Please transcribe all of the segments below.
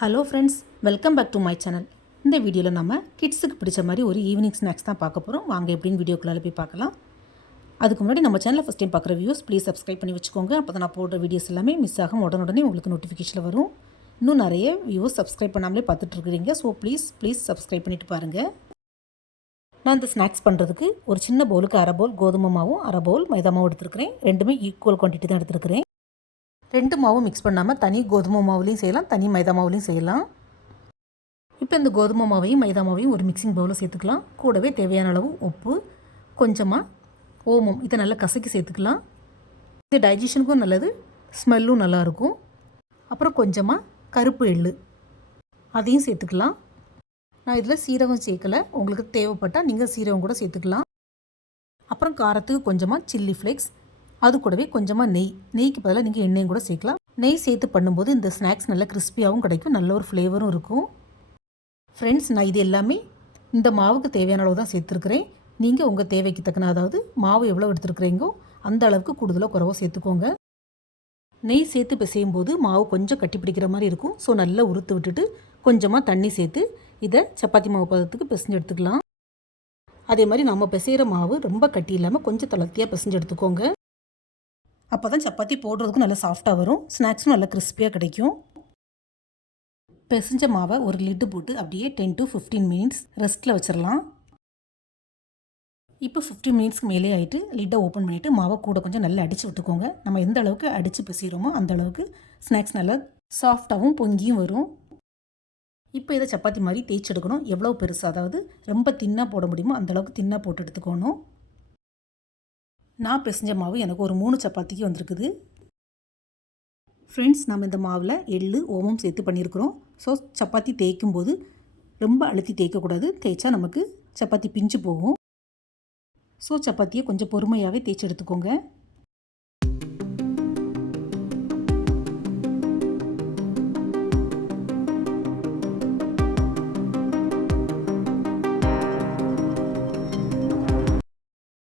Hello friends, welcome back to my channel. இந்த வீடியோவில் நம்ம கிட்ஸுக்கு பிடிச்ச மாதிரி ஒரு ஈவினிங் ஸ்நாக்ஸ் தான் பார்க்க போகிறோம். வாங்க எப்படின்னு வீடியோக்குள்ளே போய் பார்க்கலாம். அதுக்கு முன்னாடி நம்ம சேனலில் ஃபஸ்ட் டைம் பார்க்குற வியூஸ் ப்ளீஸ் சப்ஸ்கிரைப் பண்ணி வச்சுக்கோங்க. அப்போ தான் நான் போடுற வீடியோஸ் எல்லாமே மிஸ் ஆகும் உடனே உங்களுக்கு நோட்டிஃபிகேஷன் வரும். இன்னும் நிறைய வியூஸ் சப்ஸ்கிரைப் பண்ணாமலே பார்த்துட்ருக்குறீங்க. ஸோ ப்ளீஸ் சப்ஸ்கிரைப் பண்ணிவிட்டு பாருங்கள். நான் இந்த ஸ்நாக்ஸ் பண்ணுறதுக்கு ஒரு சின்ன பவுலுக்கு அரை பவுல் கோதுமை மாவும் அரை பவுல் மைதா மாவும் எடுத்துருக்கிறேன். ரெண்டுமே ஈக்குவல் குவான்டிட்டி தான் எடுத்துருக்கிறேன். ரெண்டு மாவும் மிக்ஸ் பண்ணாமல் தனி கோதுமை மாவுலையும் செய்யலாம், தனி மைதா மாவுலையும் செய்யலாம். இப்போ இந்த கோதுமை மாவையும் மைதா மாவையும் ஒரு மிக்சிங் பவுலில் சேர்த்துக்கலாம். கூடவே தேவையான அளவு உப்பு, கொஞ்சமாக ஓமம், இதை நல்லா கசக்கி சேர்த்துக்கலாம். இது டைஜஷனுக்கும் நல்லது, ஸ்மெல்லும் நல்லாயிருக்கும். அப்புறம் கொஞ்சமாக கருப்பு எள்ளு, அதையும் சேர்த்துக்கலாம். நான் இதில் சீரகம் சேர்க்கலை, உங்களுக்கு தேவைப்பட்டால் நீங்கள் சீரகம் கூட சேர்த்துக்கலாம். அப்புறம் காரத்துக்கு கொஞ்சமாக சில்லி ஃப்ளேக்ஸ், அது கூடவே கொஞ்சமாக நெய்க்கு பதிலாக நீங்கள் எண்ணெயும் கூட சேர்க்கலாம். நெய் சேர்த்து பண்ணும்போது இந்த ஸ்நாக்ஸ் நல்லா கிறிஸ்பியாகவும் கிடைக்கும், நல்ல ஒரு ஃப்ளேவரும் இருக்கும். ஃப்ரெண்ட்ஸ், நான் இது எல்லாமே இந்த மாவுக்கு தேவையான அளவு தான் சேர்த்துருக்குறேன். நீங்கள் உங்கள் தேவைக்கு தக்கன, அதாவது மாவு எவ்வளோ எடுத்துருக்குறீங்கோ அந்த அளவுக்கு கூடுதலாக குறைவாக சேர்த்துக்கோங்க. நெய் சேர்த்து பிசையும் போது மாவு கொஞ்சம் கட்டி பிடிக்கிற மாதிரி இருக்கும். ஸோ நல்லா உறுத்து விட்டுட்டு கொஞ்சமாக தண்ணி சேர்த்து இதை சப்பாத்தி மாவு பதத்துக்கு பிசைஞ்சு எடுத்துக்கலாம். அதே மாதிரி நம்ம பிசைகிற மாவு ரொம்ப கட்டி இல்லாமல் கொஞ்சம் தளர்த்தியாக பிசைஞ்சு எடுத்துக்கோங்க. அப்போ தான் சப்பாத்தி போடுறதுக்கும் நல்லா சாஃப்டாக வரும், ஸ்நாக்ஸும் நல்லா கிறிஸ்பியாக கிடைக்கும். பிசைஞ்ச மாவை ஒரு லிட்டு போட்டு அப்படியே 10 to 15 மினிட்ஸ் ரெஸ்ட்டில் வச்சிடலாம். இப்போ 15 மினிட்ஸ்க்கு மேலே ஆகிட்டு லிட்டை ஓப்பன் பண்ணிவிட்டு மாவை கூட கொஞ்சம் நல்லா அடித்து விட்டுக்கோங்க. நம்ம எந்த அளவுக்கு அடித்து பிசைகிறோமோ அந்த அளவுக்கு ஸ்நாக்ஸ் நல்லா சாஃப்டாகவும் பொங்கியும் வரும். இப்போ இதை சப்பாத்தி மாதிரி தேய்ச்சி எடுக்கணும். எவ்வளோ பெருசாக, அதாவது ரொம்ப தின்னாக போட முடியுமோ அந்தளவுக்கு தின்னாக போட்டு எடுத்துக்கணும். நான் பிசைஞ்ச மாவு எனக்கு ஒரு 3 சப்பாத்திக்கு வந்திருக்குது. ஃப்ரெண்ட்ஸ், நம்ம இந்த மாவில் எள்ளு ஓமம் சேர்த்து பண்ணியிருக்கிறோம். ஸோ சப்பாத்தி தேய்க்கும் போது ரொம்ப அழுத்தி தேய்க்கக்கூடாது, தேய்ச்சா நமக்கு சப்பாத்தி பிஞ்சு போகும். ஸோ சப்பாத்தியை கொஞ்சம் பொறுமையாகவே தேய்ச்சி எடுத்துக்கோங்க.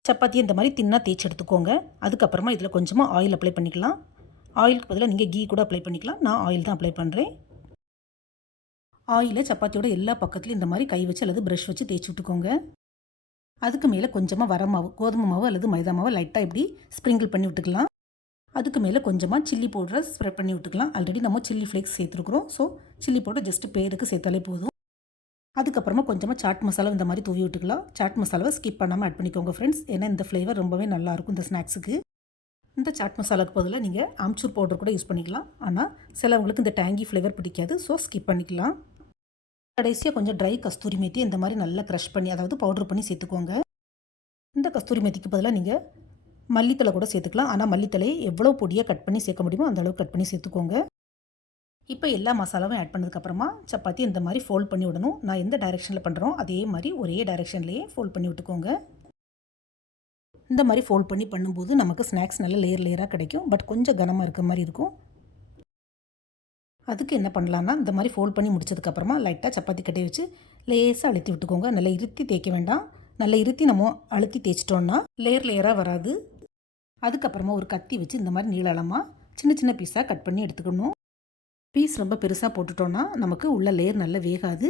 சப்பாத்தியை இந்த மாதிரி தின்னாக தேய்ச்சி எடுத்துக்கோங்க. அதுக்கப்புறமா இதில் கொஞ்சமாக ஆயில் அப்ளை பண்ணிக்கலாம். ஆயிலுக்கு பதிலாக நீங்கள் கீ கூட அப்ளை பண்ணிக்கலாம். நான் ஆயில் தான் அப்ளை பண்ணுறேன். ஆயிலை சப்பாத்தியோட எல்லா பக்கத்துலையும் இந்த மாதிரி கை வச்சு அல்லது ப்ரஷ் வச்சு தேய்ச்சி விட்டுக்கோங்க. அதுக்கு மேலே கொஞ்சமாக வரமாவு, கோதுமை மாவு அல்லது மைதா மாவை லைட்டாக இப்படி ஸ்ப்ரிங்கிள் பண்ணி விட்டுக்கலாம். அதுக்கு மேலே கொஞ்சமாக சில்லி பவுடரை ஸ்ப்ரெட் பண்ணி விட்டுக்கலாம். ஆல்ரெடி நம்ம சில்லி ஃப்ளேக்ஸ் சேர்த்துருக்குறோம். ஸோ சில்லி பவுடர் ஜஸ்ட் பேருக்கு சேர்த்தாலே போதும். அதுக்கப்புறமா கொஞ்சமாக சாட் மசாலா இந்த மாதிரி தூவி விட்டுக்கலாம். சாட் மசாலாவை ஸ்கிப் பண்ணாமல் ஆட் பண்ணிக்கோங்க ஃப்ரெண்ட்ஸ், ஏன்னா இந்த ஃப்ளேவர் ரொம்பவே நல்லாயிருக்கும் இந்த ஸ்நாக்ஸுக்கு. இந்த சாட் மசாலாவுக்கு பதிலாக நீங்கள் ஆம்ச்சூர் பவுடர் கூட யூஸ் பண்ணிக்கலாம். ஆனால் சிலவங்களுக்கு இந்த டேங்கி ஃப்ளேவர் பிடிக்காது, ஸோ ஸ்கிப் பண்ணிக்கலாம். கடைசியாக கொஞ்சம் ட்ரை கஸ்தூரி மேத்தி இந்த மாதிரி நல்லா க்ரஷ் பண்ணி, அதாவது பவுடர் பண்ணி சேர்த்துக்கோங்க. இந்த கஸ்தூரி மேத்திக்கு பதிலாக நீங்கள் மல்லித்தலை கூட சேர்த்துக்கலாம். ஆனால் மல்லித்தலையை எவ்வளோ பொடியாக கட் பண்ணி சேர்க்க முடியுமோ அந்தளவுக்கு கட் பண்ணி சேர்த்துக்கோங்க. இப்போ எல்லா மசாலாவும் ஆட் பண்ணதுக்கப்புறமா சப்பாத்தி இந்த மாதிரி ஃபோல்ட் பண்ணி விடணும். நான் எந்த டைரெக்ஷனில் பண்ணுறோம் அதே மாதிரி ஒரே டைரெக்ஷன்லேயே ஃபோல்ட் பண்ணி விட்டுக்கோங்க. இந்த மாதிரி ஃபோல்ட் பண்ணி பண்ணும்போது நமக்கு ஸ்நாக்ஸ் நல்ல லேயராக கிடைக்கும். பட் கொஞ்சம் கனமாக இருக்க மாதிரி இருக்கும். அதுக்கு என்ன பண்ணலான்னா, இந்த மாதிரி ஃபோல்ட் பண்ணி முடிச்சதுக்கப்புறமா லைட்டாக சப்பாத்தி கட்டி வச்சு லேசாக அழுத்தி விட்டுக்கோங்க. நல்லா இருத்தி தேய்க்க வேண்டாம். நல்லா இருத்தி நம்ம அழுத்தி தேய்ச்சிட்டோன்னா லேயராக வராது. அதுக்கப்புறமா ஒரு கத்தி வச்சு இந்த மாதிரி நீளமாக சின்ன சின்ன பீஸாக கட் பண்ணி எடுத்துக்கணும். பீஸ் ரொம்ப பெருசாக போட்டுட்டோன்னா நமக்கு உள்ள லேயர் நல்லா வேகாது,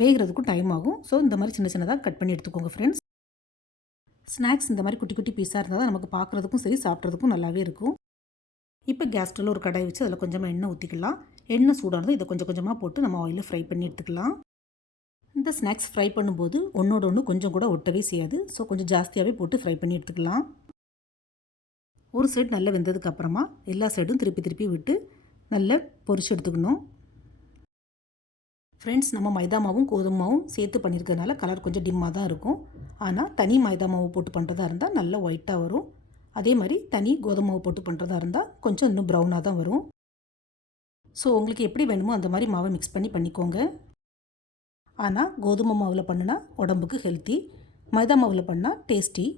வேகிறதுக்கும் டைம் ஆகும். ஸோ இந்த மாதிரி சின்ன சின்னதாக கட் பண்ணி எடுத்துக்கோங்க ஃப்ரெண்ட்ஸ். ஸ்நாக்ஸ் இந்த மாதிரி குட்டி குட்டி பீஸாக இருந்தால் தான் நமக்கு பார்க்குறதுக்கும் சரி சாப்பிட்றதுக்கும் நல்லாவே இருக்கும். இப்போ கேஸ் ஸ்டவ்வில் ஒரு கடாய் வச்சு அதில் கொஞ்சமாக எண்ணெய் ஊற்றிக்கலாம். எண்ணெய் சூடானதும் இதை கொஞ்சம் கொஞ்சமாக போட்டு நம்ம ஆயிலில் ஃப்ரை பண்ணி எடுத்துக்கலாம். இந்த ஸ்நாக்ஸ் ஃப்ரை பண்ணும்போது ஒன்றோட ஒன்று கொஞ்சம் கூட ஒட்டவே செய்யாது. ஸோ கொஞ்சம் ஜாஸ்தியாகவே போட்டு ஃப்ரை பண்ணி எடுத்துக்கலாம். ஒரு சைடு நல்லா வெந்ததுக்கு அப்புறமா எல்லா சைடும் திருப்பி விட்டு நல்லா பொரிச்சு எடுத்துக்கணும். ஃப்ரெண்ட்ஸ், நம்ம மைதா மாவும் கோதுமை மாவும் சேர்த்து பண்ணியிருக்கிறதுனால கலர் கொஞ்சம் டிம்மாக தான் இருக்கும். ஆனால் தனி மைதா மாவு போட்டு பண்ணுறதா இருந்தால் நல்லா ஒயிட்டாக வரும். அதே மாதிரி தனி கோதுமை மாவு போட்டு பண்ணுறதா இருந்தால் கொஞ்சம் இன்னும் ப்ரௌனாக தான் வரும். ஸோ உங்களுக்கு எப்படி வேணுமோ அந்த மாதிரி மாவை மிக்ஸ் பண்ணி பண்ணிக்கோங்க. ஆனால் கோதுமை மாவில் பண்ணினா உடம்புக்கு ஹெல்த்தி, மைதா மாவில் பண்ணால் டேஸ்டி.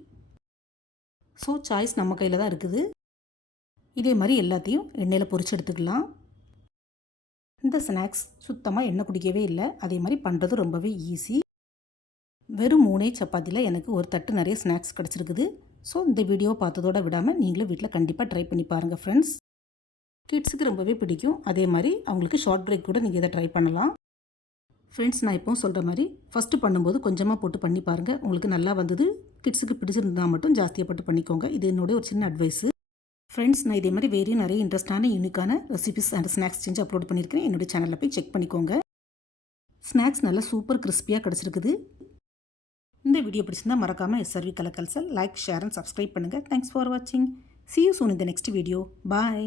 ஸோ சாய்ஸ் நம்ம கையில் தான் இருக்குது. இதே மாதிரி எல்லாத்தையும் எண்ணெயில் பொரிச்சு எடுத்துக்கலாம். இந்த ஸ்நாக்ஸ் சுத்தமாக எண்ணெய் குடிக்கவே இல்லை. அதே மாதிரி பண்ணுறது ரொம்பவே ஈஸி. வெறும் 3 சப்பாத்தியில் எனக்கு ஒரு தட்டு நிறைய ஸ்நாக்ஸ் கிடச்சிருக்குது. ஸோ இந்த வீடியோவை பார்த்ததோடு விடாமல் நீங்களும் வீட்டில் கண்டிப்பாக ட்ரை பண்ணி பாருங்கள் ஃப்ரெண்ட்ஸ். கிட்ஸுக்கு ரொம்பவே பிடிக்கும். அதே மாதிரி அவங்களுக்கு ஷார்ட் பிரேக் கூட நீங்கள் இதை ட்ரை பண்ணலாம். ஃப்ரெண்ட்ஸ், நான் இப்போவும் சொல்கிற மாதிரி ஃபஸ்ட்டு பண்ணும்போது கொஞ்சமாக போட்டு பண்ணி பாருங்கள். உங்களுக்கு நல்லா வந்தது, கிட்ஸுக்கு பிடிச்சிருந்தா மட்டும் ஜாஸ்தியாக போட்டு பண்ணிக்கோங்க. இது என்னோட ஒரு சின்ன அட்வைஸு. ஃப்ரெண்ட்ஸ், நான் இதே மாதிரி வேறையும் நிறைய இன்ட்ரெஸ்டான யூனிக்கான ரெசிபிஸ் அண்ட் ஸ்நாக்ஸ் செஞ்சு அப்லோட் பண்ணியிருக்கிறேன். என்னுடைய சேனலில் போய் செக் பண்ணிக்கோங்க. ஸ்நாக்ஸ் நல்லா சூப்பர் கிறிஸ்பியாக கிடச்சிருக்குது. இந்த வீடியோ பிடிச்சிருந்தா மறக்காமல் SRV கலக்கல்சல் லைக், ஷேர் அண்ட் சப்ஸ்கிரைப் பண்ணுங்கள். தேங்க்ஸ் ஃபார் வாட்சிங். See you soon in the next video. Bye.